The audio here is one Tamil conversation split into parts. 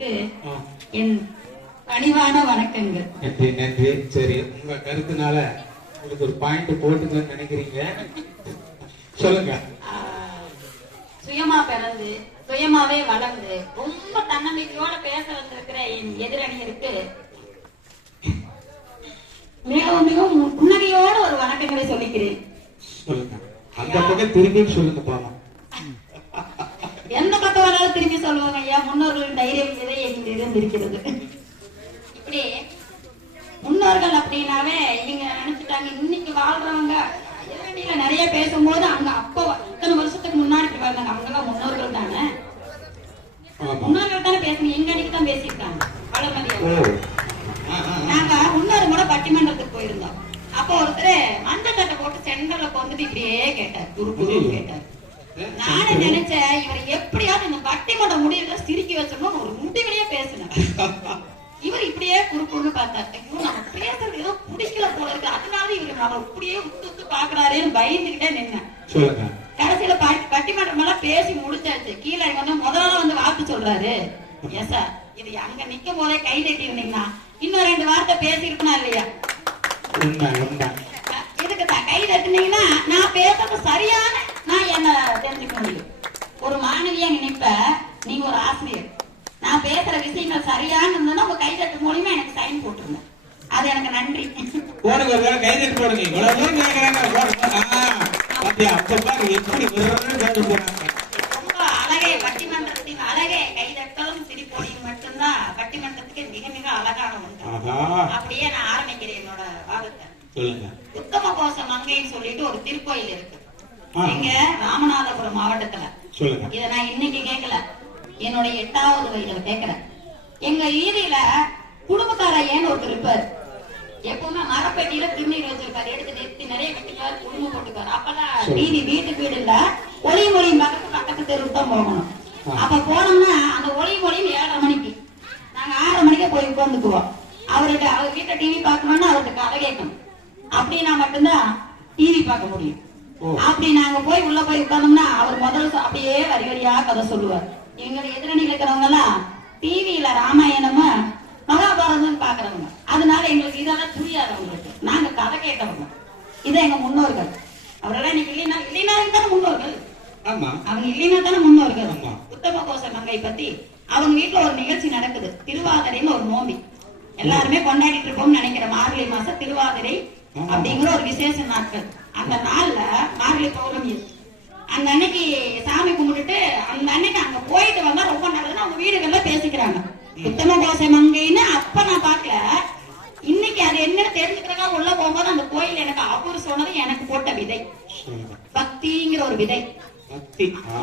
என் பணிவான வணக்கங்கள். நன்றி நன்றி. சரி உங்க கருத்துனால உங்களுக்கு ஒரு பாயிண்ட் போட்டுக்கன்னு நினைக்கிறீங்க சொல்லுங்க. சுயமா பிறந்து சுயமாவே வளர்ந்து ரொம்ப தன்னம்பிக்கையோட பேச வந்திருக்கிற என் எதிரணியருக்கு மிகவும் மிகவும் புன்னகையோட ஒரு வணக்கங்களை சொல்லிக்கிறேன். சொல்லுங்க. அந்த பக்கம் திரும்பியும் சொல்லுங்க பாவம் சொல்லுவாங்க ஐயா முன்னோர்களின் தைரியம் விதை எங்கள் இருந்திருக்கிறது. இப்படி முன்னோர்கள் அப்படின்னாவே இவங்க நினைச்சிட்டாங்க இன்னைக்கு வாழ்றவங்க இளநில நிறைய பேசும்போது அங்க அப்போ இத்தனை வருஷத்துக்கு முன்னாடி இப்படி வாழ்ந்தாங்க. அவங்க எல்லாம் முன்னோர்கள் தானே? முன்னோர்கள் தானே பேசணும் எங்க அன்னைக்கு தான் பேசியிருக்காங்க. ஆ. நாங்க முன்னொரு முறை பட்டிமன்றத்துக்கு போயிருந்தோம். அப்போ ஒருத்தர் மஞ்சள் சட்டை போட்டு சென்டர்ல வந்துட்டு இப்படியே கேட்டார் குரு குரு கேட்டார். நானே நினைச்சேன் இவர் எப்படியாவது இந்த பட்டிமன்றம் முடிவுல சிரிக்க வச்சோம்னு ஒரு முடிவிலேயே பேசினேன் இவர் இப்படியே குறுக்குன்னு பார்த்தாரு. ஐயோ நம்ம பேசுறது ஏதோ பிடிக்கல போல இருக்கு. அதனால இவர் நம்ம இப்படியே உத்து உத்து பாக்குறாரேன்னு பயந்துகிட்டே நின்னேன். கடைசியில பட்டி- பட்டிமன்றம் எல்லாம் பேசி முடிச்சாச்சு. கீழே வந்து முதல்ல வந்து வாக்கு சொல்றாரு. எஸ் சார் இது அங்க நிக்கும் போதே கை தட்டி இருந்தீங்கன்னா இன்னும் ரெண்டு வார்த்தை பேசியிருக்கணும் இல்லையா? இதுக்கு தான் கை தட்டுனீங்கன்னா நான் பேசுறது சரியான நான் என்ன தெரிஞ்சுக்க முடியும்? ஒரு மாணவியா நினைப்ப நீங்க ஒரு ஆசிரியர். நான் பேசுற விஷயங்கள் சரியான இருந்ததுன்னா உங்க கை தட்டு மூலியமா எனக்கு சைன் போட்டுருங்க. அது எனக்கு நன்றி. போடுங்க தடவை கைதட்டி போடுங்க. இவ்வளவு தூரம் கேட்கறாங்க போடுங்க. அப்ப பாரு எப்படி விரல்னு கேட்டு போறாங்க. ரொம்ப அழகே பட்டிமன்றத்தின் அழகே கைதட்டலும் சிரிப்பொழியும் மட்டும்தான் பட்டிமன்றத்துக்கு மிக மிக அழகான ஒன்று. அப்படியே நான் ஆரம்பிக்கிறேன் என்னோட வாதத்தை சொல்லுங்க. உத்தம கோச மங்கைன்னு சொல்லிட்டு ஒரு திருக்கோயில் இருக்கு. இங்க ராமநாதபுரம் மாவட்டத்துல. சொல்லுங்க. இத நான் இன்னைக்கு கேட்கல என்னுடைய எட்டாவது வயதுல கேட்கிறேன் எங்க வீதியில குடும்பக்கார ஏன்னு ஒருத்தர் இருப்பாரு. எப்பவுமே மரப்பெட்டியில திருநீர் வச்சிருப்பாரு. எடுத்து நிறுத்தி நிறைய கட்டிக்காரு குடும்பம் போட்டுக்காரு அப்பெல்லாம் வீதி வீட்டுக்கு வீடு இல்ல. ஒளி மொழி பக்கத்து பக்கத்து தெருவுக்கு தான் போகணும். அப்ப போனோம்னா அந்த ஒளி மொழியும் ஏழரை மணிக்கு. நாங்க ஆறரை மணிக்கு போய் உட்காந்துக்குவோம் அவர்கிட்ட அவர் வீட்டை டிவி பார்க்கணும்னா அவர்கிட்ட கதை கேட்கணும். அப்படின்னா மட்டும்தான் டிவி பார்க்க முடியும். அப்படி நாங்க போய் உள்ள போய் உட்கார்ந்தோம்னா அவர் முதல்ல அப்படியே வரி வரியா கதை சொல்லுவார். எங்க எதிரணியில் இருக்கிறவங்க எல்லாம் டிவியில ராமாயணமும் மகாபாரதம் பாக்குறவங்க அதனால எங்களுக்கு இதெல்லாம் புரியாது அவங்களுக்கு. நாங்க கதை கேட்டவங்க. இது எங்க முன்னோர்கள். அவரெல்லாம் இன்னைக்கு இல்லைன்னா இல்லைன்னா தானே முன்னோர்கள். ஆமா. அவங்க இல்லைன்னா தானே முன்னோர்கள். உத்தம கோச மங்கை பத்தி அவங்க வீட்டுல ஒரு நிகழ்ச்சி நடக்குது. திருவாதிரைன்னு ஒரு நோம்பி. எல்லாருமே கொண்டாடிட்டு இருக்கோம்னு நினைக்கிறேன் மார்கழி மாசம் திருவாதிரை. அப்படிங்கிற ஒரு விசேஷ நாட்கள். அந்த நாள்ல மார்கழி பௌர்ணமி அந்த அன்னைக்கு சாமி கும்பிட்டுட்டு அந்த அன்னைக்கு அங்க போயிட்டு வந்தா ரொம்ப நல்லதுன்னு அவங்க வீடுகள்ல பேசிக்கிறாங்க. உத்தம கோசை மங்கைன்னு அப்ப நான் பார்க்கல. இன்னைக்கு அது என்னன்னு தெரிஞ்சுக்கிறதுக்காக உள்ள போகும்போது அந்த கோயில் எனக்கு அவர் சொன்னது எனக்கு போட்ட விதை. பக்திங்கிற ஒரு விதை.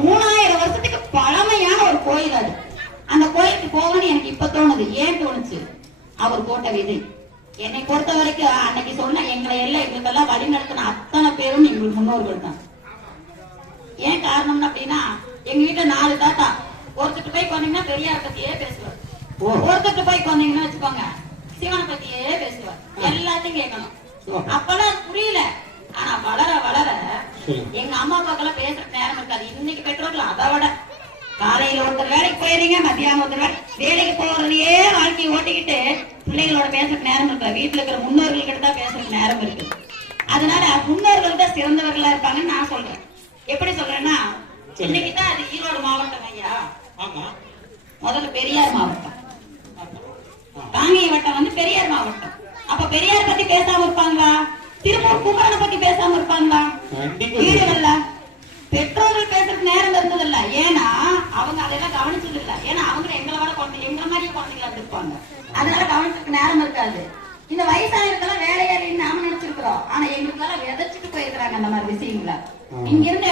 மூணாயிரம் வருஷத்துக்கு பழமையான ஒரு கோயில் அது. அந்த கோயிலுக்கு போகணும்னு எனக்கு இப்ப தோணுது. ஏன் தோணுச்சு? அவர் போட்ட விதை. என்னை பொறுத்த வரைக்கும் அன்னைக்கு சொன்ன எங்களை எல்லாம் எங்களுக்கெல்லாம் வழி நடத்தின அத்தனை பேரும் எங்கள் முன்னோர்கள் தான். ஏன் காரணம் அப்படின்னா எங்க வீட்டுல நாலு தாத்தா. ஒருத்தர் போய் கொண்டீங்கன்னா பெரியார் பத்தியே பேசுவார். ஓ. ஒருத்தர் போய் கொண்டீங்கன்னா வச்சுக்கோங்க சிவனை பத்தியே பேசுவார். எல்லாத்தையும் கேட்கணும். அப்பெல்லாம் அது புரியல. ஆனா வளர வளர. எங்க அம்மா அப்பாக்கெல்லாம் பேசுற நேரம் இருக்காது. இன்னைக்கு பெற்றோர்கள் அதை விட. காலையில ஒருத்தர் வேலைக்கு போயிருங்க மத்தியானம் ஒருத்தர் வேலை வேலைக்கு போறதுலயே வாழ்க்கையை ஓட்டிக்கிட்டு பிள்ளைகளோட பேசுறதுக்கு நேரம் இருக்காது. வீட்டுல இருக்கிற முன்னோர்கள் கிட்ட தான் பேசுறதுக்கு நேரம் இருக்கு. அதனால முன்னோர்கள் தான் சிறந்தவர்களா இருப்பாங்கன்னு நான் சொல்றேன். எப்படி சொல்றேன்னா இன்னைக்கு தான் அது ஈரோடு மாவட்டம் ஐயா. ஆமா. முதல்ல பெரியார் மாவட்டம். காங்கேய வட்டம் வந்து பெரியார் மாவட்டம். அப்ப பெரியார் பத்தி பேசாம இருப்பாங்களா? திருப்பூர் குமரனை பத்தி பேசாம இருப்பாங்களா? வீடுகள்ல பெற்றோர்கள் பேசுறதுக்கு நேரம் இருந்தது இல்ல ஏன்னா அவங்க அதெல்லாம் கவனிச்சது இல்ல ஏன்னா அவங்க எங்களை விட குழந்தை எங்களை மாதிரியே குழந்தைங்களா இருப்பாங்க அதனால கவனிக்கிறதுக்கு நேரம் இருக்காது. இந்த வயசானவருக்கெல்லாம் வேலையாளின்னு நாம நினைச்சிருக்கிறோம். ஆனா எங்களுக்கு எல்லாம் விதைச்சிட்டு போயிருக்கிறாங்க அந்த மாதிரி விஷயங்களை. இங்க இருந்து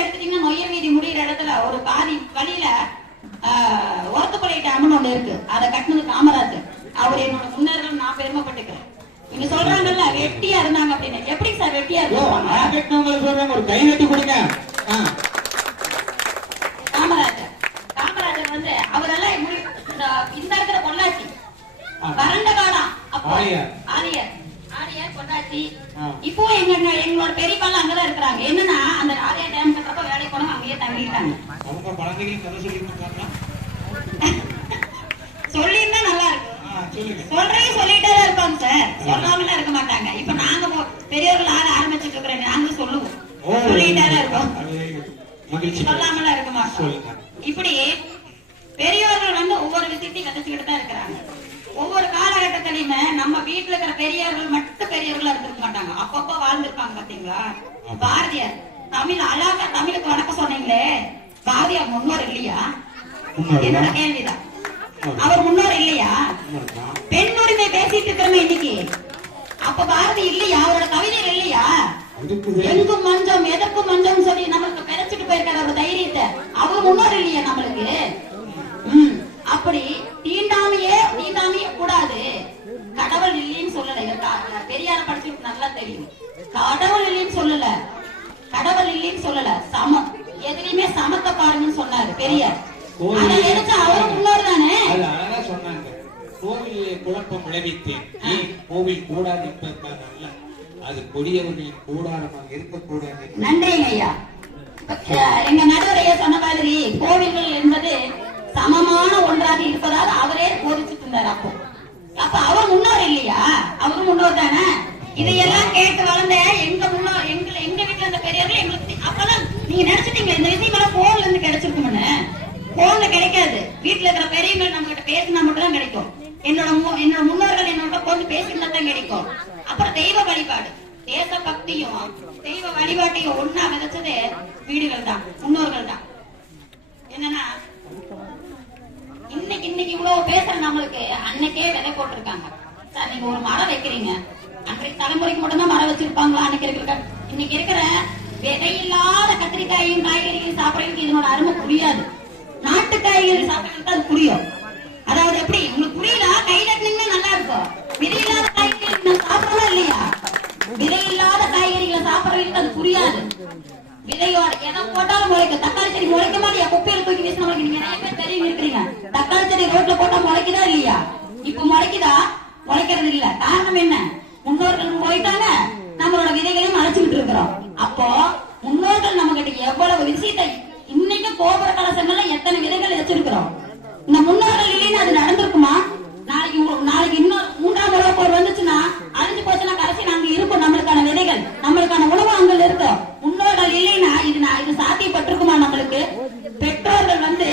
ஒண்ணு இருக்கு. அதை கட்டினது காமராஜர் அவர் என்னோட முன்னர்கள் நான் பெருமைப்பட்டுக்கிறேன். இங்க சொல்றாங்கல்ல வெட்டியா இருந்தாங்க அப்படின்னு. எப்படி சார் வெட்டியா சொல்றாங்க ஒரு கை தட்டி கொடுங்க. காமராஜர் காமராஜர் வந்து அவரெல்லாம் இந்த இருக்கிற பொள்ளாச்சி. வறண்ட காலம் அப்போ ஆரியர். ஆரியர் பொள்ளாச்சி. இப்போ எங்க எங்களோட பெரியப்பாலாம் அங்கதான் இருக்கிறாங்க. என்னன்னா அந்த ஆரியர் டேம் கட்டுறப்ப வேலைக்கு போனவங்க அங்கேயே தங்கிட்டாங்க. அவங்க குழந்தைகளுக்கு கதை சொல்லி கொடுத்தாங்கன்னா சொல்லி சொல்லுங்க. சொல்றீங்க சொல்லிட்டே தான் இருப்பாங்க சார். சொல்லாமலாம் இருக்க மாட்டாங்க. இப்ப நாங்க பெரியவர்கள் ஆக ஆரம்பிச்சுட்டு இருக்கிறோம் நாங்களும் சொல்லுவோம். சொல்லிட்டே தான் மகிழ்ச்சி சொல்லாமலாம் இருக்க மாட்டோம். இப்படி பெரியவர்கள் வந்து ஒவ்வொரு விஷயத்தையும் விதைச்சுக்கிட்டு தான் இருக்கிறாங்க. ஒவ்வொரு காலகட்டத்திலயுமே நம்ம வீட்டுல இருக்கிற பெரியவர்கள் மட்டும் பெரியவர்களா இருந்திருக்க மாட்டாங்க. அப்பப்போ வாழ்ந்திருப்பாங்க பாத்தீங்களா? பாரதியார். தமிழ் அழகா தமிழுக்கு வணக்கம் சொன்னீங்களே. பாரதியார் முன்னோர் இல்லையா? என்னோட கேள்விதான். அவர் முன்னோர் இல்லையா? பெண் உரிமை பேசிட்டு இருக்கிறோமே இன்னைக்கு. அப்ப பாரதி இல்லையா? அவரோட கவிதைகள் இல்லையா? எங்கும் மஞ்சம் எதற்கும் மஞ்சம் சொல்லி நம்மளுக்கு பிழைச்சிட்டு போயிருக்காரு அவர் தைரியத்தை. அவர் முன்னோர் இல்லையா நம்மளுக்கு? அப்படி தீண்டாமையே தீண்டாமையே கூடாது. கடவுள் இல்லைன்னு சொல்லல. பெரியார படிச்சுட்டு நல்லா தெரியும். கடவுள் இல்லைன்னு சொல்லல. கடவுள் இல்லைன்னு சொல்லல. சமம் எதுலயுமே சமத்தை பாருங்கன்னு சொன்னாரு பெரியார். அவரும் முன்னோர் தானே அது அழகா சொன்னாங்க கோவிலிலே குழப்பம் விளைவித்தேன். ஏன்? கோவில் கூடாது என்பதற்காக அல்ல. அது கொடியவர்களின் கூடாரமாக இருக்கக்கூடாது நன்றி ஐயா. எங்க நடுவரையா சொன்ன மாதிரி கோவில்கள் என்பது சமமான ஒன்றாக இருப்பதாக அவரே போதிச்சுட்டு இருந்தார் அப்போ. அப்ப அவர் முன்னோர் இல்லையா? அவரும் முன்னோர் தானே? இதையெல்லாம் கேட்டு வளர்ந்த எங்க முன்னோர் எங்க எங்க வீட்டுல இருந்த பெரியவர்கள் எங்களுக்கு அப்பதான் நீங்க நினைச்சிட்டீங்க இந்த விஷயம் எல்லாம் போன்ல இருந்து கிடைச்சிருக்கும்னு. போன்ல கிடைக்காது. வீட்டுல இருக்கிற பெரியவங்க நம்ம கிட்ட பேசினா மட்டும் தான் கிடைக்கும். என்னோட மு- என்னோட முன்னோர்கள் என்னோட கொண்டு பேசினதான் கிடைக்கும். அப்புறம் தெய்வ வழிபாடு. தேச பக்தியும் தெய்வ வழிபாட்டையும் ஒன்னா விதைச்சது வீடுகள் தான் முன்னோர்கள் தான் என்னன்னா இன்னைக்கு இன்னைக்கு இவ்வளவு பேசுற நம்மளுக்கு அன்னைக்கே விதை போட்டிருக்காங்க. சார் நீங்க ஒரு மரம் வைக்கிறீங்க. அன்றைக்கு தலைமுறைக்கு மட்டும்தான் மரம் வச்சிருப்பாங்களா அன்னைக்கு இருக்கிற இன்னைக்கு இருக்கிற விதையில்லாத கத்திரிக்காயும் காய்கறிகளையும் சாப்பிடறதுக்கு இதனோட அருமை புரியாது. நாட்டு காய்கறி சாப்பிடறதுக்கு அது புரியும். இருக்கும் விதை இல்லாத காய்கறி நான் இல்லையா விதை இல்லாத காய்கறிகளை அது புரியாது. விதையோட எதை போட்டாலும் முளைக்கும். தக்காளி செடி முளைக்க மாட்டியா? குப்பையில தூக்கி வீசின நீங்க நிறைய பேர் தெரியும் இருக்கிறீங்க. தக்காளி செடி ரோட்ல போட்டா முளைக்குதா இல்லையா? இப்ப முளைக்குதா? முளைக்கிறது இல்ல. காரணம் என்ன? முன்னோர்கள் போயிட்டாங்க. நம்மளோட விதைகளையும் மறைச்சுக்கிட்டு இருக்கிறோம். அப்போ முன்னோர்கள் நம்ம கிட்ட எவ்வளவு விஷயத்தை இன்னைக்கு கோபுர கலசங்கள்ல எத்தனை விதைகள் வச்சிருக்கிறோம்? இந்த இல்லைன்னு அது நடந்திருக்குமா நாளைக்கு உங்க- நாளைக்கு இன்னொரு மூன்றாம் உலக போர் வந்துச்சுன்னா அழிஞ்சு போச்சுன்னா கடைசி நாங்க இருப்போம் நம்மளுக்கான விதைகள் நம்மளுக்கான உணவு அங்க இருக்கும் முன்னோர்கள் இல்லைன்னா இது நான் இது சாத்தியப்பட்டிருக்குமா நம்மளுக்கு பெற்றோர்கள் வந்து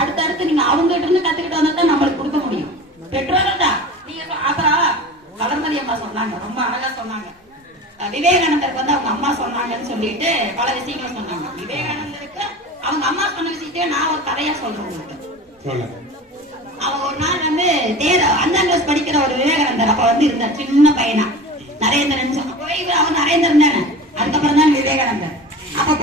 அடுத்தடுத்து நீங்க அவங்க கிட்ட இருந்து கத்துக்கிட்டு வந்தா தான் நம்மளுக்கு கொடுக்க முடியும் பெற்றோர்கள் தான் நீங்க சொ- அப்புறம் வளர்மதி அம்மா சொன்னாங்க ரொம்ப அழகா சொன்னாங்க அஹ் விவேகானந்தருக்கு வந்து அவங்க சொன்னாங்கன்னு சொல்லிட்டு பல விஷயங்களை சொன்னாங்க. விவேகானந்தருக்கு அவங்க அம்மா சொன்ன விஷயத்தையே நான் ஒரு கதையா சொல்றேன் உங்களுக்கு. அவன் ஒரு நாள் வந்து தேர் அஞ்சாம் கிளாஸ் படிக்கிற ஒரு விவேகானந்தர் அப்ப வந்து இருந்தார் சின்ன பையனா. நரேந்திரன் அப்பவே இவர் அவர் நரேந்திரன் தானே. அதுக்கப்புறம் தான் விவேகானந்தர். அப்ப